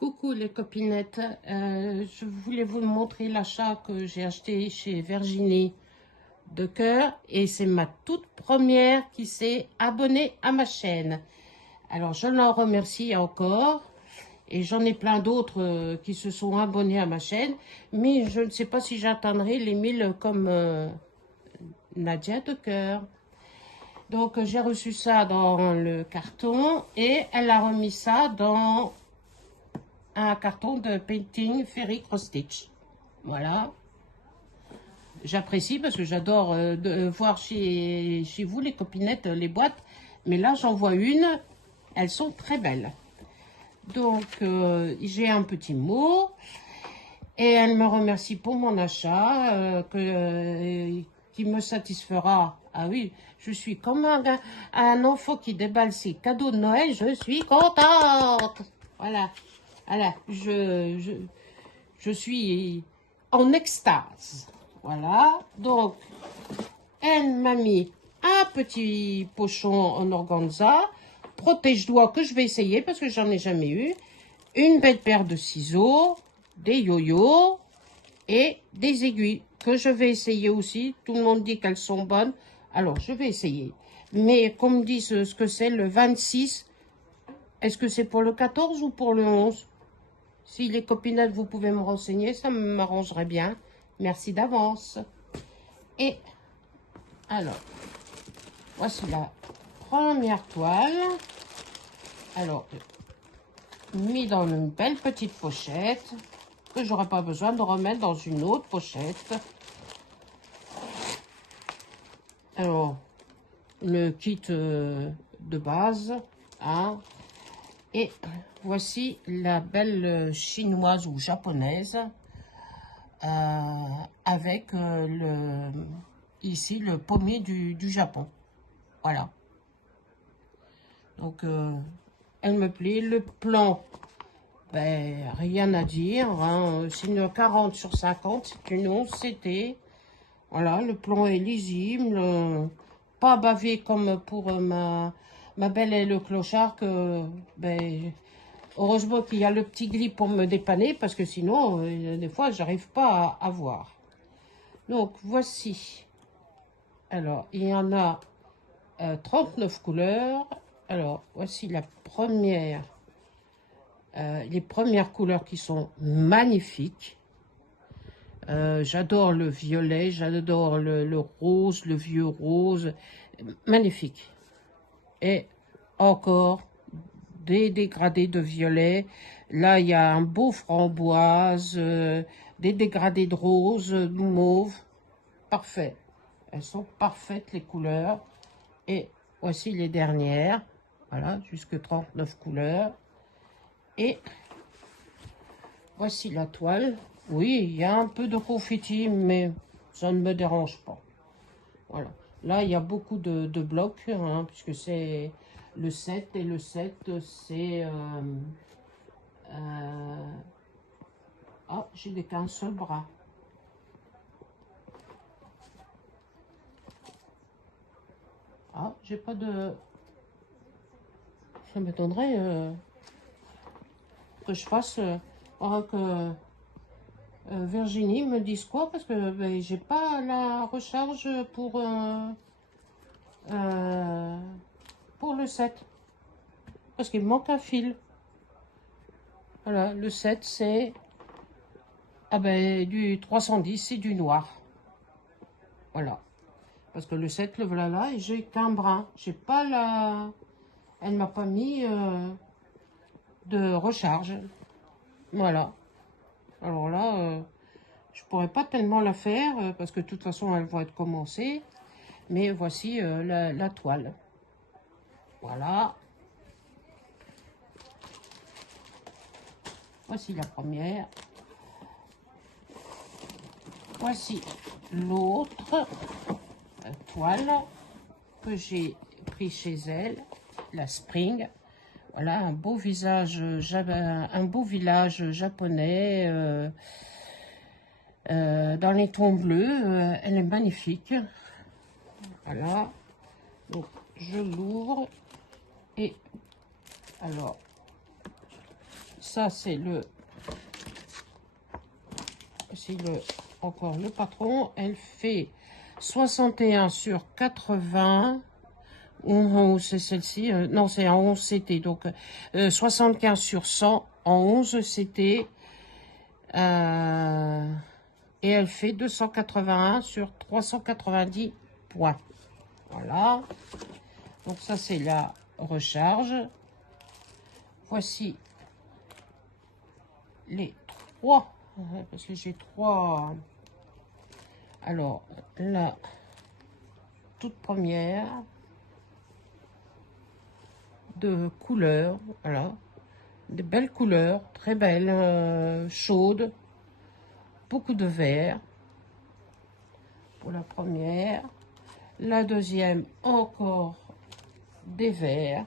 Coucou les copinettes, je voulais vous montrer l'achat que j'ai acheté chez Virginie de Cœur et c'est ma toute première qui s'est abonnée à ma chaîne. Alors je l'en remercie encore et j'en ai plein d'autres qui se sont abonnés à ma chaîne, mais je ne sais pas si j'atteindrai les 1000 comme Nadia de Cœur. Donc j'ai reçu ça dans le carton et elle a remis ça dans un carton de painting Fairy Cross Stitch. Voilà. J'apprécie parce que j'adore voir chez vous les copinettes les boîtes. Mais là j'en vois une. Elles sont très belles. Donc j'ai un petit mot. Et elle me remercie pour mon achat qui me satisfera. Ah oui, je suis comme un enfant qui déballe ses cadeaux de Noël. Je suis contente. Voilà. Voilà, je suis en extase. Voilà, donc, elle m'a mis un petit pochon en organza, protège-doigts que je vais essayer parce que j'en ai jamais eu, une belle paire de ciseaux, des yo-yo et des aiguilles que je vais essayer aussi. Tout le monde dit qu'elles sont bonnes, alors je vais essayer. Mais qu'on me dise ce que c'est le 26, est-ce que c'est pour le 14 ou pour le 11? Si les copinettes, vous pouvez me renseigner, ça m'arrangerait bien. Merci d'avance. Et alors, voici la première toile. Alors, mis dans une belle petite pochette que j'aurai pas besoin de remettre dans une autre pochette. Alors, le kit de base, hein. Et voici la belle chinoise ou japonaise avec ici le pommier du Japon. Voilà. Donc, elle me plaît. Le plan, ben, rien à dire. Hein. C'est une 40 sur 50. C'est une 11 CT. Voilà, le plan est lisible. Pas bavé comme pour ma belle et le clochard que... Ben, heureusement qu'il y a le petit glis pour me dépanner, parce que sinon, des fois, j'arrive pas à voir. Donc, voici. Alors, il y en a 39 couleurs. Alors, voici la première. Les premières couleurs qui sont magnifiques. J'adore le violet, j'adore le rose, le vieux rose. Magnifique. Et encore des dégradés de violet. Là, il y a un beau framboise, des dégradés de rose, de mauve. Parfait. Elles sont parfaites, les couleurs. Et voici les dernières. Voilà, jusque 39 couleurs. Et voici la toile. Oui, il y a un peu de confetti, mais ça ne me dérange pas. Voilà. Là, il y a beaucoup de blocs, hein, puisque c'est le 7. Et le 7, c'est... Ah, j'ai qu'un seul bras. Ah, j'ai pas de... Ça m'étonnerait que je fasse... que Virginie me dise quoi, parce que ben, j'ai pas la recharge pour le 7. Parce qu'il me manque un fil. Voilà, le 7, c'est... Ah ben, du 310, c'est du noir. Voilà. Parce que le 7, le voilà, et j'ai qu'un brin. J'ai pas la... Elle m'a pas mis de recharge. Voilà. Alors là, je pourrais pas tellement la faire, parce que de toute façon, elle va être commencée. Mais voici la toile. Voilà. Voici la première. Voici l'autre toile que j'ai pris chez elle, la Spring. Voilà, un beau visage, un beau village japonais dans les tons bleus. Elle est magnifique. Voilà. Donc, je l'ouvre et alors, ça, c'est encore le patron. Elle fait 61 sur 80. C'est celle-ci. Non, c'est en 11 CT. Donc, 75 sur 100 en 11 CT. Et elle fait 281 sur 390 points. Voilà. Donc, ça, c'est la recharge. Voici les 3. Parce que j'ai 3. Alors, la toute première de couleurs. Voilà. Des belles couleurs. Très belles. Chaudes. Beaucoup de vert. Pour la première. La deuxième, encore des verts.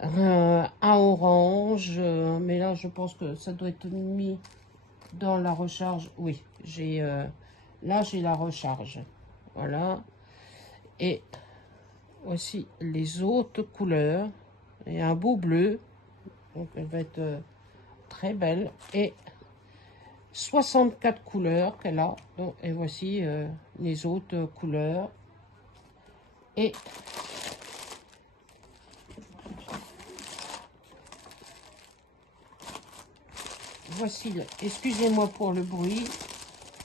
Un orange. Mais là, je pense que ça doit être mis dans la recharge. Oui, là, j'ai la recharge. Voilà. Et aussi les autres couleurs. Et un beau bleu. Donc, elle va être très belle. Et 64 couleurs qu'elle a. Donc, et voici les autres couleurs. Et voici, excusez-moi pour le bruit,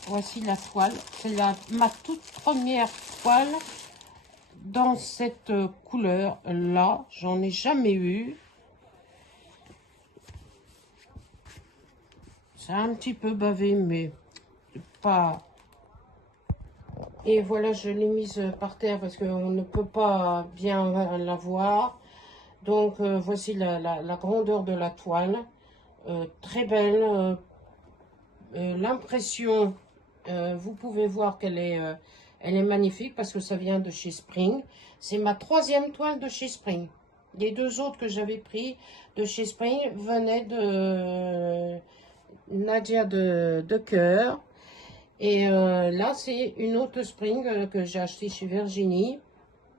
voici la toile. C'est ma toute première toile dans cette couleur-là. J'en ai jamais eu. C'est un petit peu bavé, mais pas... Et voilà, je l'ai mise par terre parce qu'on ne peut pas bien la voir. Donc, voici la grandeur de la toile. Très belle. L'impression, vous pouvez voir qu'elle est magnifique parce que ça vient de chez Spring. C'est ma 3e toile de chez Spring. Les 2 autres que j'avais pris de chez Spring venaient de Nadia de Cœur. Et là, c'est une autre Spring que j'ai acheté chez Virginie.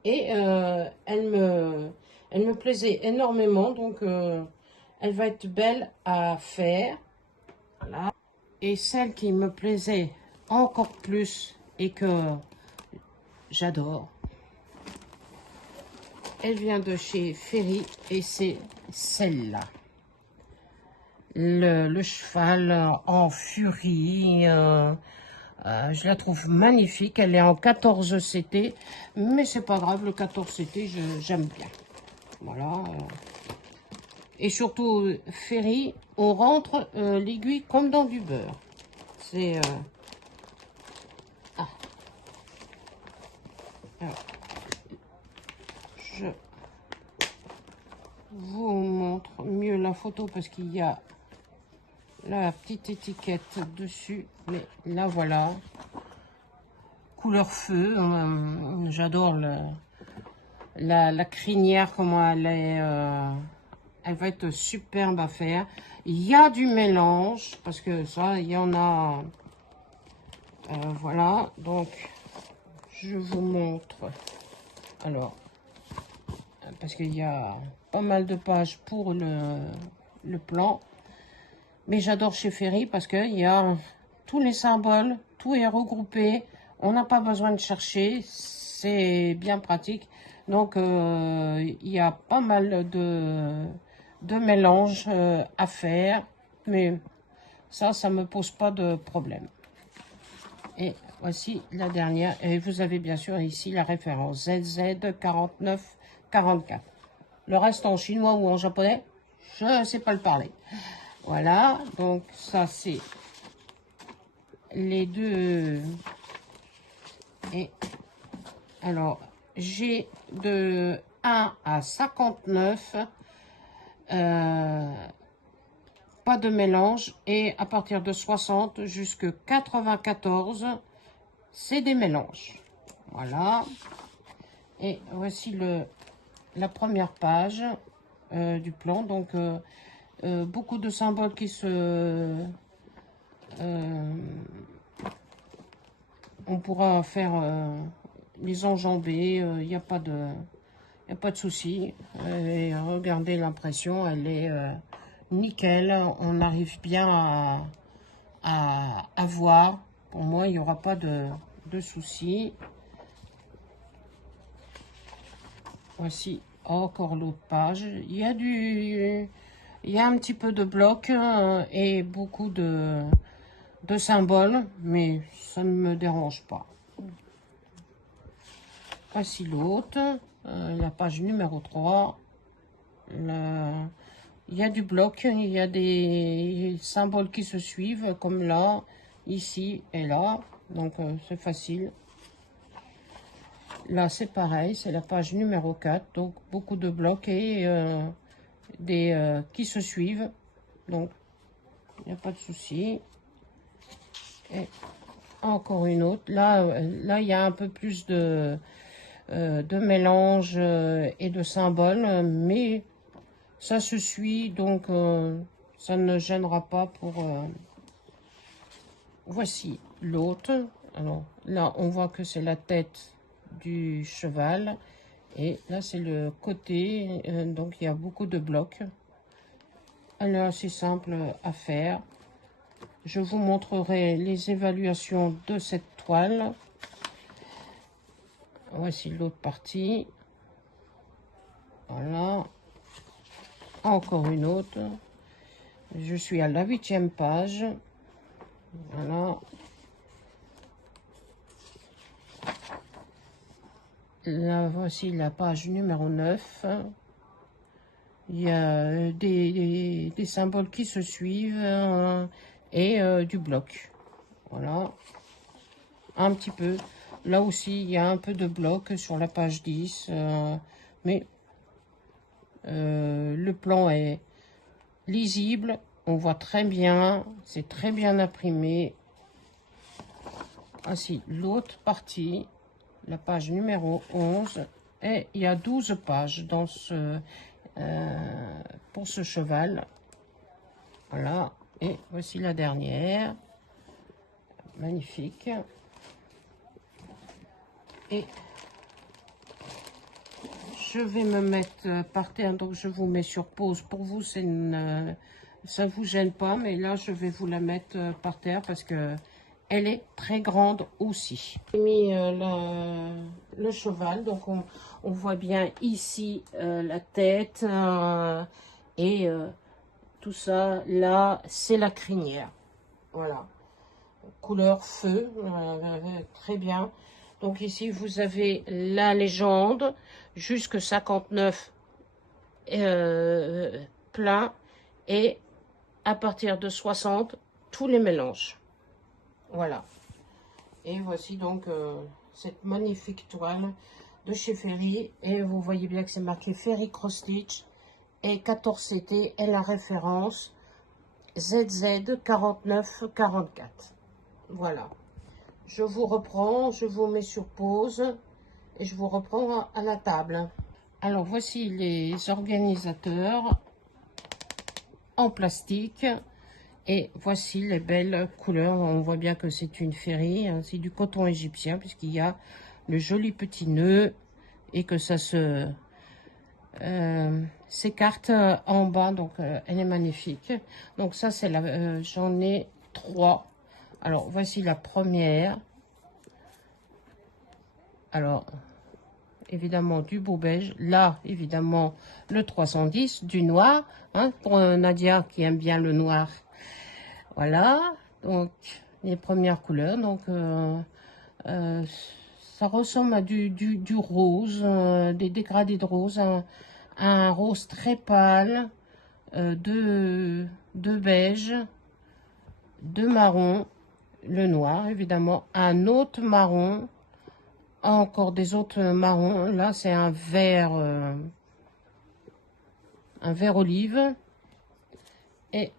Et elle me plaisait énormément. Donc, elle va être belle à faire. Voilà. Et celle qui me plaisait encore plus et que j'adore, elle vient de chez Ferry et c'est celle-là. Le cheval en furie, je la trouve magnifique. Elle est en 14 CT, mais c'est pas grave, le 14 CT, j'aime bien. Voilà. Et surtout, Ferry, on rentre l'aiguille comme dans du beurre. C'est... Alors, je vous montre mieux la photo parce qu'il y a la petite étiquette dessus. Mais là, voilà. Couleur feu. J'adore la crinière, comment elle est... elle va être superbe à faire. Il y a du mélange, parce que ça, il y en a... voilà, donc, je vous montre. Alors, parce qu'il y a pas mal de pages pour le plan. Mais j'adore chez Ferry, parce qu'il y a tous les symboles, tout est regroupé. On n'a pas besoin de chercher, c'est bien pratique. Donc, il y a pas mal de mélanges à faire, mais ça me pose pas de problème. Et voici la dernière, et vous avez bien sûr ici la référence ZZ4944. Le reste en chinois ou en japonais, je ne sais pas le parler. Voilà, donc ça c'est les deux. Et alors, j'ai de 1 à 59, pas de mélange, et à partir de 60 jusqu'à 94, c'est des mélanges. Voilà. Et voici la première page du plan. Donc, beaucoup de symboles qui se... on pourra faire les enjambées, il n'y a pas de souci. Et regardez l'impression, elle est nickel. On arrive bien à voir. Pour moi, il n'y aura pas de soucis. Voici encore l'autre page. Il y a un petit peu de blocs et beaucoup de symboles, mais ça ne me dérange pas. Voici l'autre, la page numéro 3. Il y a du bloc, il y a des symboles qui se suivent, comme là, ici et là. Donc, c'est facile. Là, c'est pareil, c'est la page numéro 4. Donc, beaucoup de blocs et des qui se suivent. Donc, il n'y a pas de souci. Et encore une autre. Là, il y a un peu plus de mélange et de symboles, mais ça se suit, donc ça ne gênera pas pour... Voici l'autre. Alors, là, on voit que c'est la tête du cheval. Et là, c'est le côté. Donc, il y a beaucoup de blocs. Alors, c'est simple à faire. Je vous montrerai les évaluations de cette toile. Voici l'autre partie. Voilà. Encore une autre. Je suis à la 8e page. Voilà. Là, voici la page numéro 9. Il y a des symboles qui se suivent et du bloc. Voilà. Un petit peu. Là aussi, il y a un peu de bloc sur la page 10. Mais le plan est lisible. On voit très bien. C'est très bien imprimé. Voici l'autre partie. La page numéro 11. Et il y a 12 pages dans pour ce cheval. Voilà. Et voici la dernière. Magnifique. Et je vais me mettre par terre, donc je vous mets sur pause. Pour vous, ça ne vous gêne pas, mais là, je vais vous la mettre par terre parce que elle est très grande aussi. J'ai mis le cheval, donc on voit bien ici la tête et tout ça. Là, c'est la crinière. Voilà. Couleur feu, très bien. Donc ici, vous avez la légende, jusque 59 plein, et à partir de 60, tous les mélanges. Voilà. Et voici donc cette magnifique toile de chez Ferry. Et vous voyez bien que c'est marqué Ferry Cross Stitch. Et 14CT est la référence ZZ 4944. Voilà. Je vous reprends, je vous mets sur pause et je vous reprends à la table. Alors, voici les organisateurs en plastique et voici les belles couleurs. On voit bien que c'est une Ferry, hein, c'est du coton égyptien puisqu'il y a le joli petit nœud et que ça s'écarte en bas, donc elle est magnifique. Donc ça, c'est la, j'en ai 3. Alors, voici la première. Alors, évidemment, du beau beige. Là, évidemment, le 310, du noir. Hein, pour Nadia qui aime bien le noir. Voilà. Donc, les premières couleurs. Donc, ça ressemble à du rose, des dégradés de rose. Un rose très pâle, de beige, de marron. Le noir, évidemment, un autre marron, encore des autres marrons. Là, c'est un vert olive. Et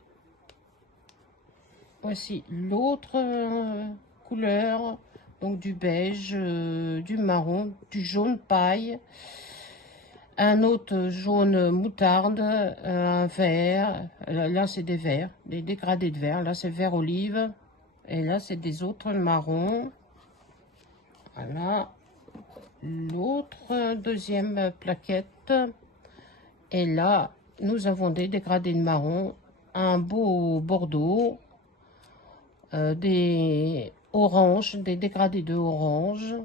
voici l'autre couleur, donc du beige, du marron, du jaune paille, un autre jaune moutarde, un vert. Là, c'est des verts, des dégradés de vert. Là, c'est vert olive. Et là, c'est des autres marrons. Voilà. L'autre deuxième plaquette. Et là, nous avons des dégradés de marron. un beau bordeaux, des oranges, des dégradés de orange,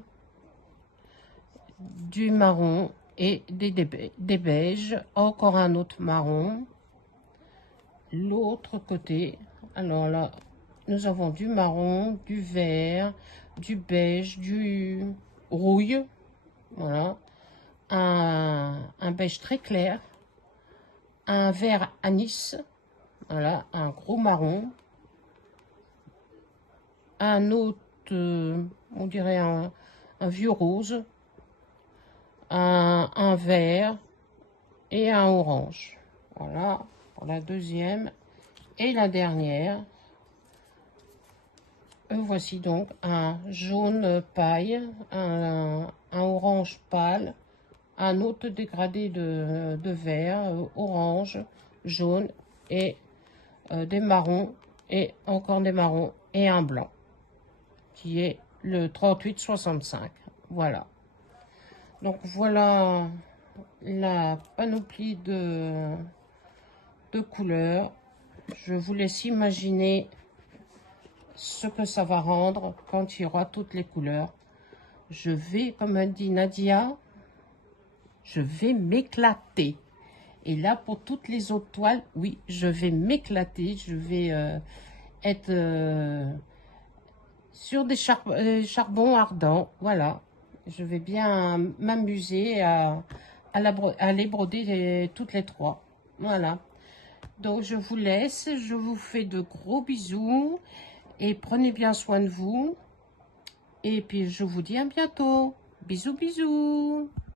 du marron et des beiges, encore un autre marron. L'autre côté, alors là, nous avons du marron, du vert, du beige, du rouille, voilà, un beige très clair, un vert anis, voilà, un gros marron, un autre, on dirait un vieux rose, un vert et un orange. Voilà, pour la deuxième et la dernière. Voici donc un jaune paille, un orange pâle, un autre dégradé de vert, orange, jaune et des marrons et encore des marrons et un blanc qui est le 3865. Voilà. Donc voilà la panoplie de couleurs. Je vous laisse imaginer ce que ça va rendre quand il y aura toutes les couleurs. Je vais, comme a dit Nadia, je vais m'éclater. Et là, pour toutes les autres toiles, oui, je vais m'éclater. Je vais être sur des charbons ardents. Voilà. Je vais bien m'amuser à les broder toutes les trois. Voilà. Donc, je vous laisse. Je vous fais de gros bisous. Et prenez bien soin de vous. Et puis, je vous dis à bientôt. Bisous, bisous.